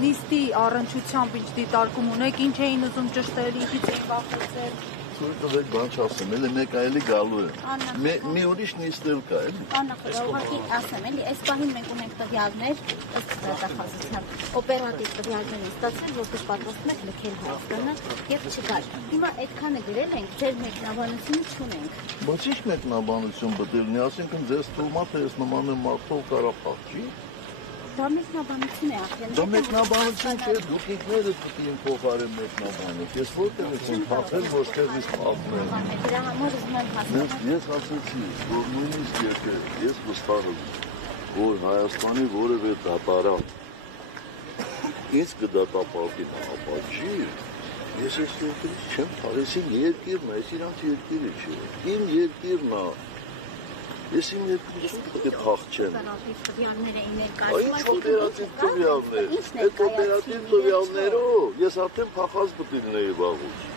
նիստի առնչությամբ ինչ դիտարկում ունեք, ինչ էին ուզում ճշտել, ինչից էին վախեցել։ Ցույց բան չասեմ, էլի մեկ այլի գալու է։ Մի ուրիշ նիստ էլ կա, էլի։ Աննախադեպի ասեմ, էլի, այս պահին մենք ունենք տվյալներ, ըստ դատախազության, օպերատիվ տվյալներ են ստացել, որպես պատրաստում եք լքել Հայաստանը եւ չգալ։ Հիմա այդքանը գրել ենք, ձեր մեկնաբանությունը չունենք։ Բայց ի՞նչ մեկնաբանություն բդելնի, ասինքն ձեզ թվում է, թե ես նման եմ մարդով կարապաղ չի։ Դա մեկնաբանություն է ախր։ Դա մեկնաբանություն չէ, դուք ինքներդ պետք է փոխարեն մեկնաբանեք։ Ես որտեղ եմ փախել, որտեղից փախնել։ Դրա համար ուզում եմ հասկանալ։ Ես ասացի, որ նույնիսկ եթե ես վստահ եմ, որ Հայաստանի որևէ դատարան ինձ կդատապարտի ապաչի, ես այս երկրից չեմ թաղես իմ երկիրն է, ես իրանց երկիրը չէ։ Իմ երկիրն է։ Ես իմ երկրից պետք է փախչեմ։ Ինչ օպերատիվ տվյալներ։ Այդ օպերատիվ տվյալներով ես արդեն փախած պետք լինեի վաղուց։